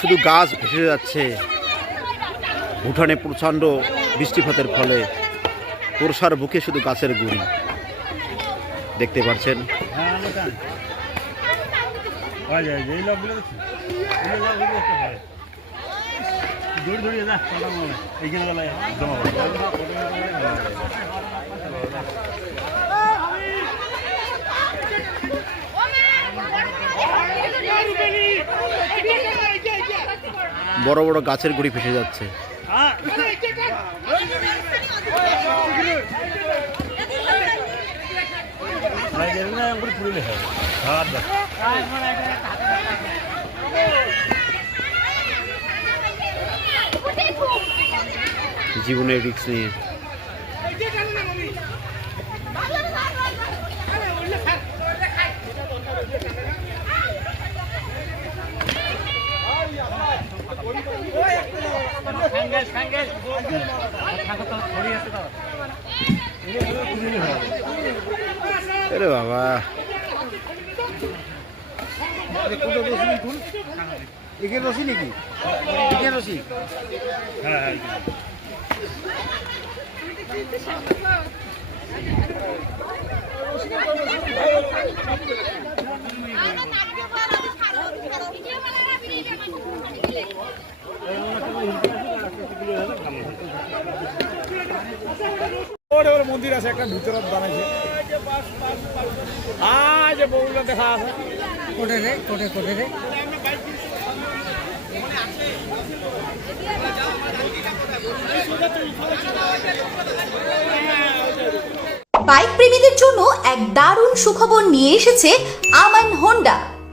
শুধু গাছ ভেসে যাচ্ছে ভুটানে প্রচণ্ড বৃষ্টিপাতের ফলে তোরসার বুকে শুধু গাছের গুড়ি। দেখতে পাচ্ছেন? এইখানে বড় বড় গাছের গুড়ি ভেসে যাচ্ছে। হয়। জীবনের রিস্ক নিয়ে। আরে বাবা। এগের রসি নাকি? এগের রসি হ্যাঁ হ্যাঁ। মন্দির আছে একটা ভিতরত বানাইছে। আজ যে দেখা আছে। কোটে রে কোটে কোটে রে। বাইক প্রেমীদের জন্য এক দারুণ সুখবর নিয়ে এসেছে আমান হোন্ডা।